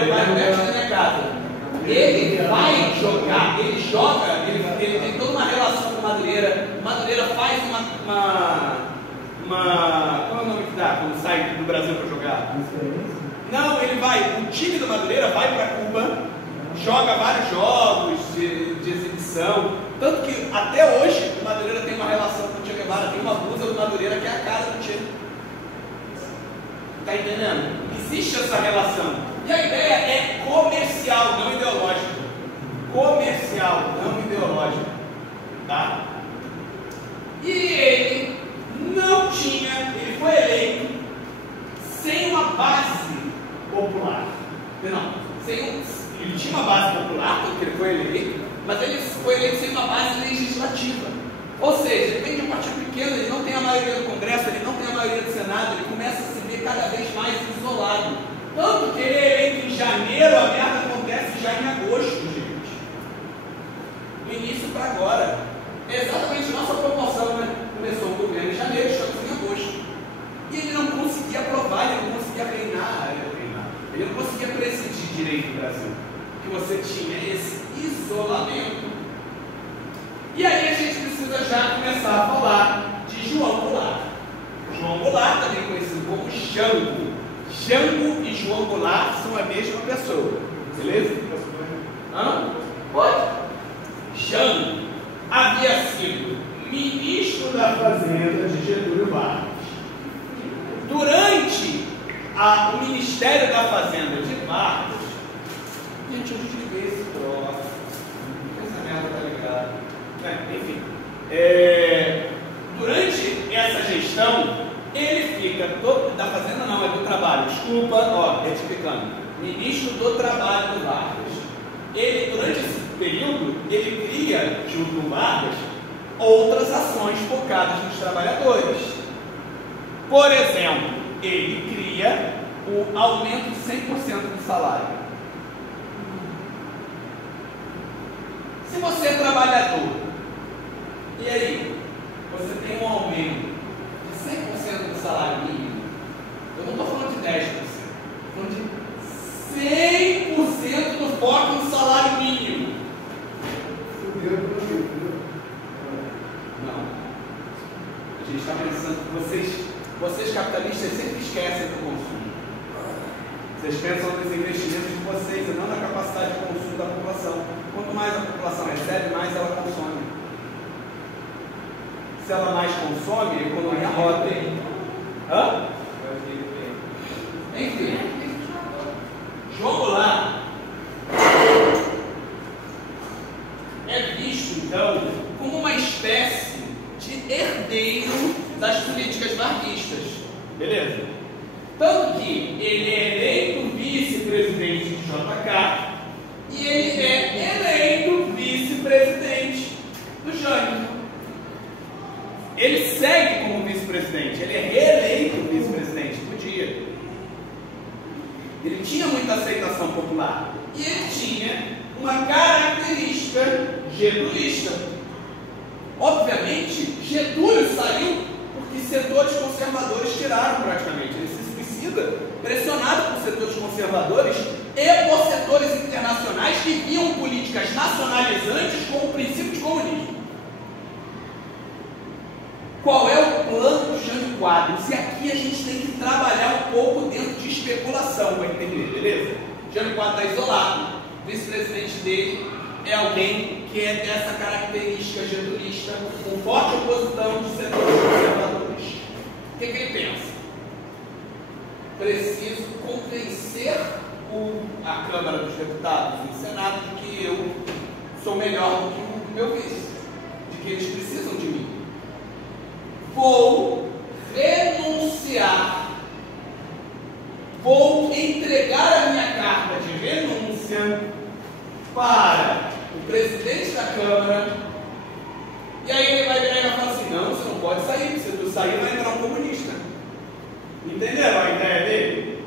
bairro pertinho da minha casa. Ele vai jogar, ele tem toda uma relação com Madureira. Madureira faz qual é o nome que dá quando sai do Brasil para jogar? Não, o time do Madureira vai para Cuba, joga vários jogos de exibição. Tanto que até hoje o Madureira tem uma relação com o Che Guevara, tem uma blusa do Madureira que é a cara do Che. Está entendendo? Existe essa relação. E a ideia é comercial, não ideológica. Comercial, não ideológica. Tá? E ele não tinha, ele foi eleito sem uma base popular. Não, ele tinha uma base popular, porque ele foi eleito, mas ele foi eleito sem uma base legislativa. Ou seja, ele vem de um partido pequeno, ele não tem a maioria do Congresso, ele não tem a maioria do Senado, ele começa a se ver cada vez mais isolado. Tanto que ele é eleito em janeiro, a merda acontece já em agosto, gente. Do início para agora. É exatamente nossa promoção, né? Começou o governo em janeiro, estamos em agosto. E ele não conseguia aprovar, ele não conseguia reinar. Ele não conseguia presidir direito o Brasil. Porque você tinha esse isolamento. E aí a gente precisa já começar a falar de João Goulart. João Goulart, também conhecido como Jango. Jango e João Goulart são a mesma pessoa, beleza? Pode? Jango havia sido ministro da Fazenda de Getúlio Vargas. Durante o Ministério da Fazenda de Vargas, gente, eu desliguei esse troço. Essa merda tá ligada. Enfim, durante essa gestão, ele fica da Fazenda, não, é do Trabalho, desculpa, retificando, ministro do Trabalho do Vargas. Ele, durante esse período, ele cria, junto com Vargas, outras ações focadas nos trabalhadores. Por exemplo, ele cria o aumento de 100% do salário. Se você é trabalhador, e aí, você tem um aumento de 100% do salário mínimo, eu não estou falando de 10%, estou falando de 100% do foco no salário mínimo. Não. A gente está pensando que vocês capitalistas sempre esquecem do consumo. Vocês pensam nos investimentos de vocês e não na capacidade de consumo da população. Quanto mais a população recebe, mais ela consome. Se ela mais consome, a economia roda. Hã? Enfim. Jogo lá é visto, então, como uma espécie de herdeiro das políticas varguistas. Beleza? Tanto que ele é eleito vice-presidente de JK e ele é eleito vice-presidente do Jânio. Ele segue como vice-presidente, ele é reeleito vice-presidente do dia. Ele tinha muita aceitação popular e ele tinha uma característica getulista. Obviamente, Getúlio saiu porque setores conservadores tiraram praticamente. Ele se suicida pressionado por setores conservadores e por setores internacionais que viam políticas nacionalizantes como princípio de comunismo. Qual é o plano do Jânio Quadros? E aqui a gente tem que trabalhar um pouco dentro de especulação para entender, beleza? Jânio Quadros é isolado, o vice-presidente dele é alguém que é dessa característica getulista, com forte oposição de setores conservadores. O que ele pensa? Preciso convencer a Câmara dos Deputados e o Senado de que eu sou melhor do que o meu vice, de que eles precisam de mim. Vou renunciar, vou entregar a minha carta de renúncia para o presidente da Câmara, e aí ele vai virar e vai falar assim: não, você não pode sair, se tu sair vai entrar um comunista. Entenderam a ideia dele?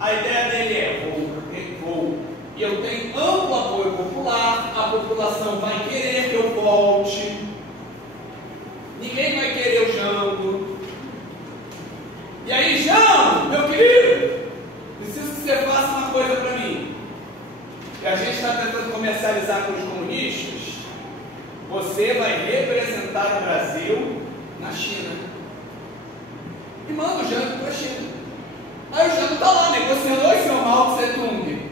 A ideia dele é: vou, e eu tenho amplo apoio popular, a população vai querer que eu volte, ninguém vai querer o Jango. E aí, Jango, meu querido, preciso que você faça uma coisa para mim. Que a gente está tentando comercializar com os comunistas. Você vai representar o Brasil na China. E manda o Jango para a China. Aí o Jango está lá negociando: oi, senhor Mao Tse Tung,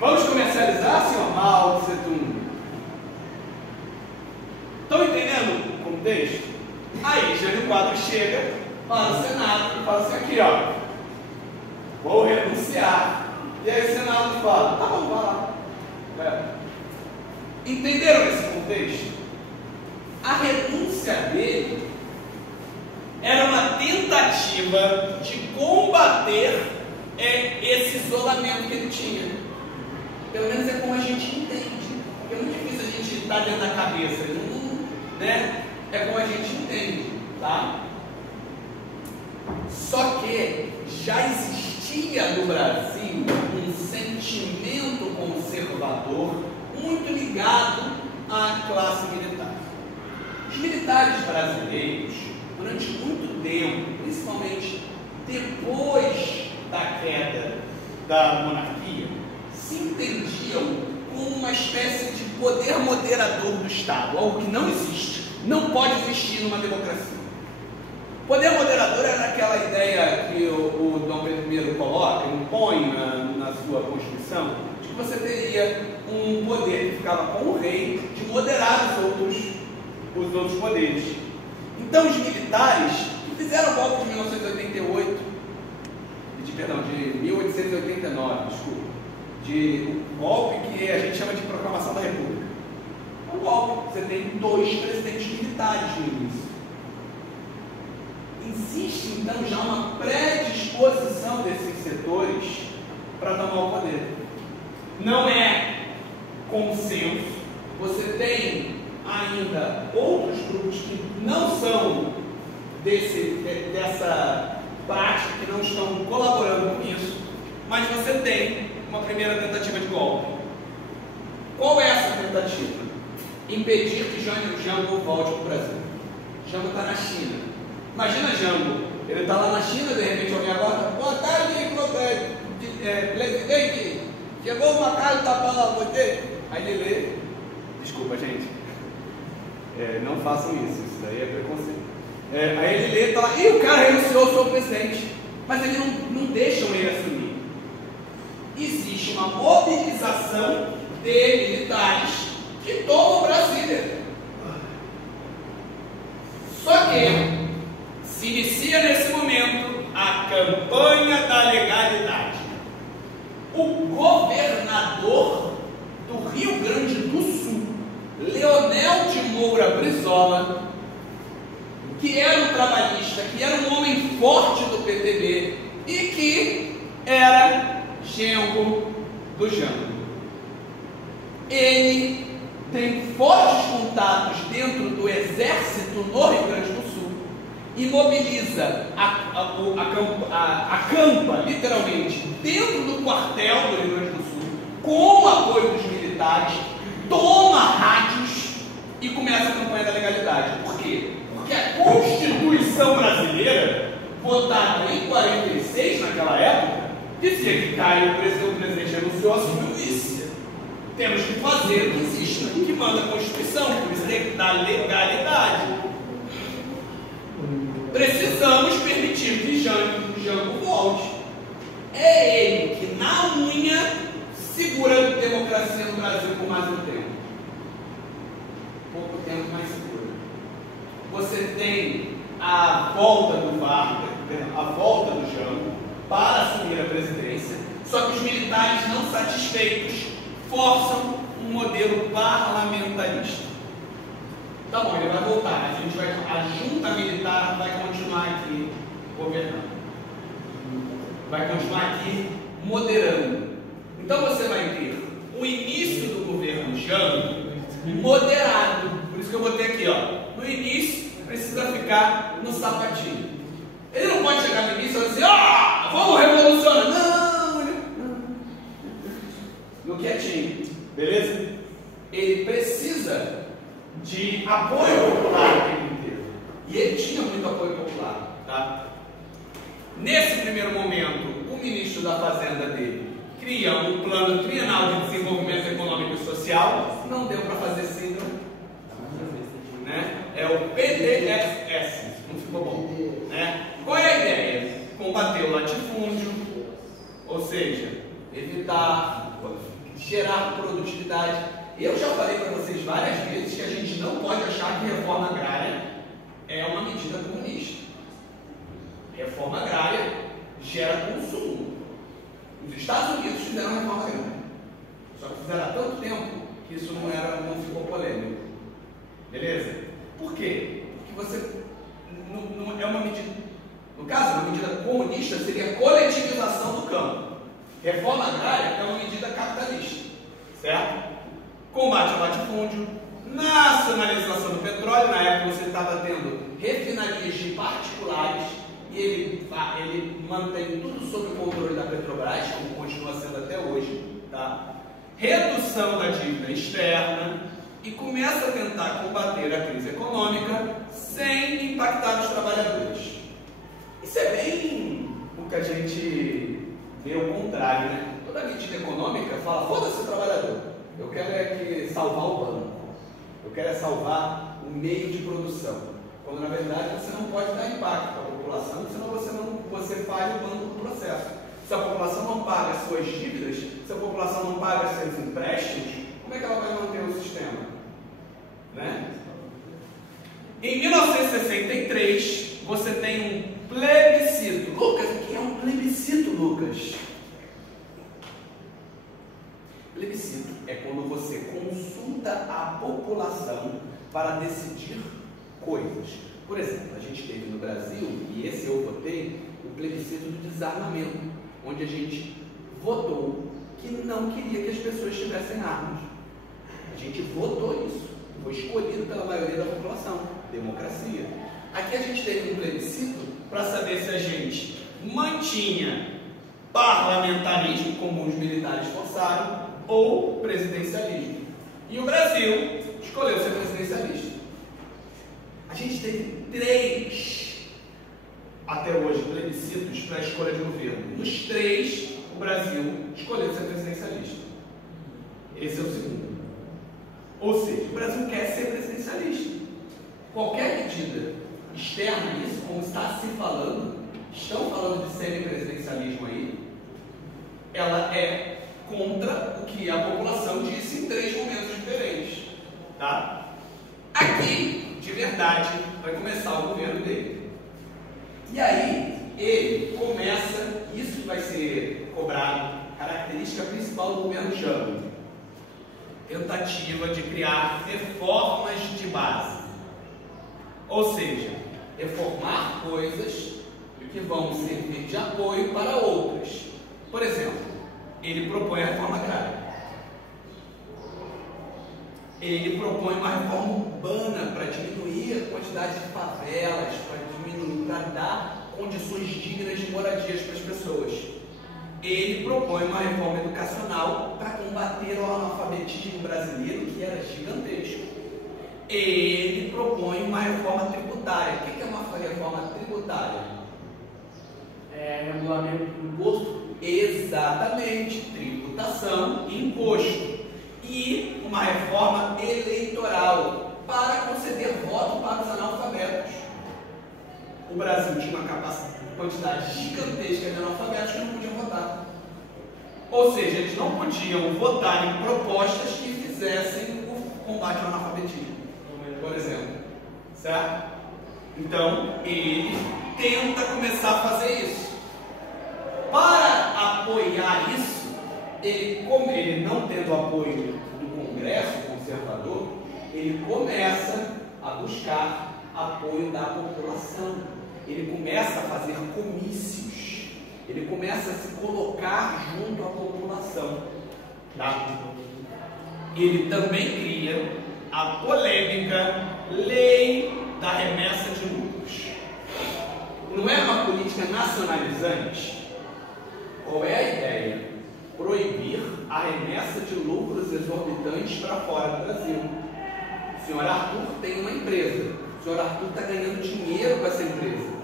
vamos comercializar, senhor Mao Tse Tung? Estão entendendo o contexto? Aí Jânio Quadros chega lá no Senado e fala assim: aqui ó, vou renunciar. E aí o Senado fala: tá bom, vai lá. Entenderam esse contexto? A renúncia dele era uma tentativa de combater esse isolamento que ele tinha. Pelo menos é como a gente entende. Porque é muito difícil a gente estar dentro da cabeça, né? É como a gente entende, tá? Só que já existia no Brasil um sentimento conservador muito ligado à classe militar. Os militares brasileiros, durante muito tempo, principalmente depois da queda da monarquia, se entendiam como uma espécie de poder moderador do Estado, algo que não existe, não pode existir numa democracia. Poder moderador era aquela ideia que o Dom Pedro I coloca, impõe na sua Constituição, de que você teria um poder que ficava com o rei, de moderar os outros poderes. Então os militares que fizeram o golpe de 1988, de 1889, desculpa, de um golpe que a gente chama de Proclamação da República. Um golpe, você tem 2 presidentes militares no início. Existe então já uma predisposição desses setores para tomar o poder. Não é consenso, você tem ainda outros grupos que não são dessa prática, que não estão colaborando com isso, mas você tem uma primeira tentativa de golpe. Qual é essa tentativa? Impedir que Jango volte para o Brasil. Jango está na China. Imagina Jango, ele está lá na China, de repente alguém agora, boa tarde, presidente, chegou uma carta para você. Aí ele lê, desculpa gente, não façam isso daí é preconceito. Aí ele lê, tá lá, e o cara renunciou, sou o presidente, mas eles não deixam ele assumir. Existe uma mobilização de militares que tomam Brasília. Só que se inicia nesse momento a campanha da legalidade. O governador do Rio Grande do Sul, Leonel de Moura Brizola, que era um trabalhista, que era um homem forte do PTB e que era genro do Jango. Ele tem fortes contatos dentro do exército no Rio Grande do Sul e mobiliza, acampa literalmente dentro do quartel do Rio Grande do Sul, com o apoio dos militares, toma rádios e começa a campanha da legalidade. Por quê? Porque a Constituição brasileira, votada em 46 naquela época, dizia que o presidente renunciou, assumiu o vice. Temos que fazer o que existe, o que manda a Constituição, por isso da legalidade. Precisamos permitir que Jango volte. É ele que, na unha, segura a democracia no Brasil por mais um tempo. Pouco tempo, mais segura. Você tem a volta do Vargas, a volta do Jango para assumir a presidência, só que os militares não satisfeitos forçam um modelo parlamentarista. Tá bom, ele vai voltar, a junta militar vai continuar aqui governando, vai continuar aqui moderando. Então você vai ter o início do governo Jango moderado, por isso que eu botei aqui, ó, no início precisa ficar no sapatinho. Ele não pode chegar no início e dizer, vamos revolucionar, não, no quietinho, beleza? Ele precisa de apoio popular o tempo inteiro. E ele tinha muito apoio popular, tá? Nesse primeiro momento, o ministro da Fazenda dele cria um plano trienal de desenvolvimento econômico e social, não deu para fazer síndrome, né? É o PDSS, não ficou bom, né? Qual é a ideia? Combater o latifúndio, ou seja, evitar, gerar produtividade. Eu já falei para vocês várias vezes que a gente não pode achar que reforma agrária é uma medida comunista. Reforma agrária gera consumo. Os Estados Unidos fizeram a reforma agrária, só que fizeram há tanto tempo que isso não ficou polêmico. Beleza? Por quê? Porque você não é uma medida, no caso, uma medida comunista seria a coletivização do campo. Reforma agrária é uma medida capitalista, certo? Combate ao latifúndio, nacionalização do petróleo. Na época você estava tendo refinarias de particulares e ele mantém tudo sob o controle da Petrobras, como continua sendo até hoje, tá? Redução da dívida externa e começa a tentar combater a crise econômica sem impactar os trabalhadores. Isso é bem o que a gente vê ao contrário, né? Toda medida econômica fala, foda-se o trabalhador. Eu quero é salvar o banco. Eu quero é salvar o meio de produção. Quando na verdade você não pode dar impacto à população, senão você falha o banco do processo. Se a população não paga suas dívidas, se a população não paga seus empréstimos, como é que ela vai manter o sistema? Né? Em 1963, você tem um plebiscito. Lucas, o que é um plebiscito, Lucas? Plebiscito é quando você consulta a população para decidir coisas. Por exemplo, a gente teve no Brasil, e esse eu votei, o plebiscito do desarmamento, onde a gente votou que não queria que as pessoas tivessem armas. A gente votou isso. Foi escolhido pela maioria da população. Democracia. Aqui a gente teve um plebiscito para saber se a gente mantinha parlamentarismo, como os militares forçaram, ou presidencialismo. E o Brasil escolheu ser presidencialista. A gente teve 3, até hoje, plebiscitos para a escolha de governo. Nos 3, o Brasil escolheu ser presidencialista. Esse é o segundo. Ou seja, o Brasil quer ser presidencialista. Qualquer medida externa a isso, como está se falando, estão falando de semipresidencialismo aí, ela é contra o que a população disse em 3 momentos diferentes. Tá? Aqui, de verdade, vai começar o governo dele. E aí, ele começa, isso que vai ser cobrado, característica principal do governo chama, tentativa de criar reformas de base. Ou seja, reformar coisas que vão servir de apoio para outras. Por exemplo, ele propõe a reforma agrária. Ele propõe uma reforma urbana para diminuir a quantidade de favelas, para dar condições dignas de moradias para as pessoas. Ele propõe uma reforma educacional para combater o analfabetismo brasileiro, que era gigantesco. Ele propõe uma reforma tributária. O que é uma reforma tributária? Regulamento do imposto? Exatamente, tributação e imposto. E uma reforma eleitoral para conceder voto para os analfabetos. O Brasil tinha uma quantidade gigantesca de analfabetos que não podiam votar. Ou seja, eles não podiam votar em propostas que fizessem o combate ao analfabetismo, por exemplo. Certo? Então, ele tenta começar a fazer isso. Para apoiar isso, ele não tendo apoio do Congresso conservador, ele começa a buscar apoio da população. Ele começa a fazer comícios. Ele começa a se colocar junto à população. Tá? Ele também cria a polêmica Lei da Remessa de Lucros. Não é uma política nacionalizante? Qual é a ideia? Proibir a remessa de lucros exorbitantes para fora do Brasil. O senhor Arthur tem uma empresa. O senhor Arthur está ganhando dinheiro com essa empresa.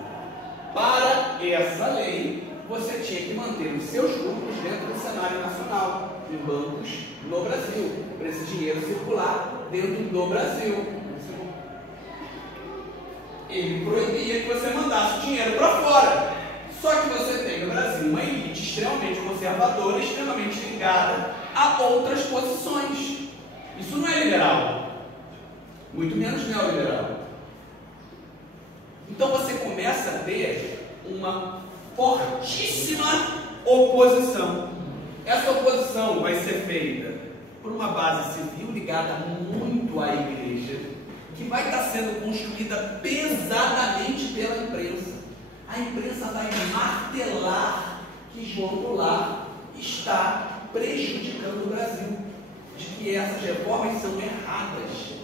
Para essa lei, você tinha que manter os seus lucros dentro do cenário nacional, em bancos no Brasil, para esse dinheiro circular dentro do Brasil. Ele proibia que você mandasse o dinheiro para fora. Só que você tem no Brasil uma elite extremamente conservadora, extremamente ligada a outras posições. Isso não é liberal, muito menos neoliberal. Então você começa a ter uma fortíssima oposição. Essa oposição vai ser feita por uma base civil ligada muito à igreja, que vai estar sendo construída pesadamente pela imprensa. A imprensa vai martelar que João Goulart está prejudicando o Brasil, de que essas reformas são erradas.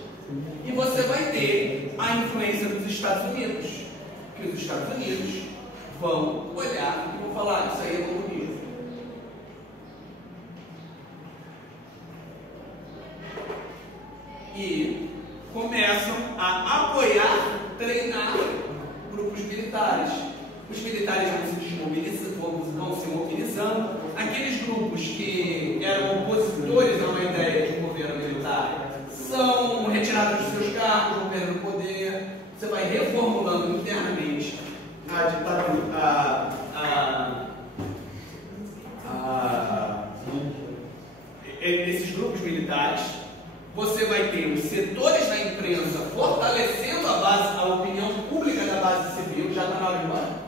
E você vai ter a influência dos Estados Unidos, que os Estados Unidos vão olhar e vão falar, isso aí é comunismo. E começam a apoiar, treinar grupos militares. Os militares vão se mobilizando. Aqueles grupos que eram opositores a uma ideia de um governo militar são retirados dos seus cargos, vão perdendo poder. Você vai reformulando internamente a ditadura, esses grupos militares. Você vai ter os setores da imprensa fortalecendo a opinião pública da base civil. Já está na hora de embora?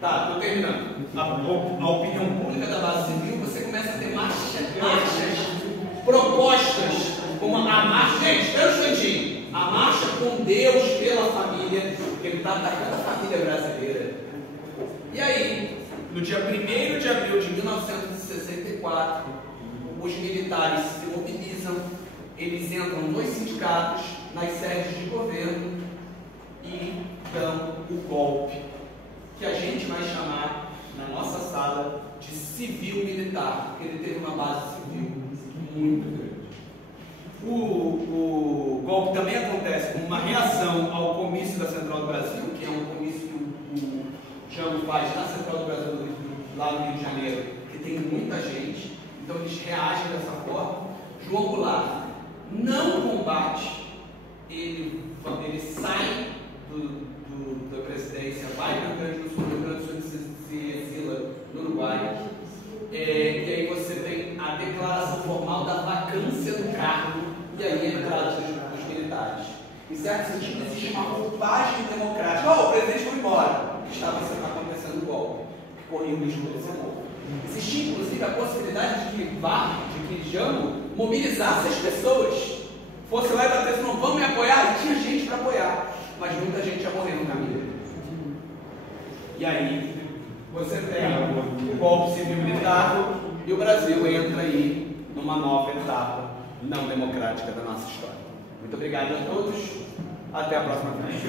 Tá, estou terminando. A opinião pública da base civil, você começa a ter marchas, propostas, como a marcha, espera um instantinho, a marcha com Deus pela família, porque ele está atacando a família brasileira. E aí, no dia 1º de abril de 1964, os militares se mobilizam, eles entram nos sindicatos, nas sedes de governo e dão o golpe, que a gente vai chamar, na nossa sala, de civil-militar, porque ele teve uma base civil muito grande. O golpe também acontece como uma reação ao comício da Central do Brasil, que é um comício que o Jango faz na Central do Brasil, lá no Rio de Janeiro, que tem muita gente, então eles reagem dessa forma. João Goulart não combate, ele sai da presidência, vai para o Rio Grande do Sul, o Rio Grande do Sul se exila no Uruguai, e aí você tem a declaração formal da vacância do cargo, e aí a entrada dos militares. Em certo sentido, existe uma roupagem democrática. O presidente foi embora, estava acontecendo o golpe, que corria o risco de ser morto. Existia, inclusive, a possibilidade de que Jango mobilizasse as pessoas, fosse lá e batesse, não, vamos me apoiar, e tinha gente para apoiar, mas muita gente já morreu no caminho. E aí, você tem o golpe civil-militar e o Brasil entra aí numa nova etapa não democrática da nossa história. Muito obrigado a todos. Até a próxima vez.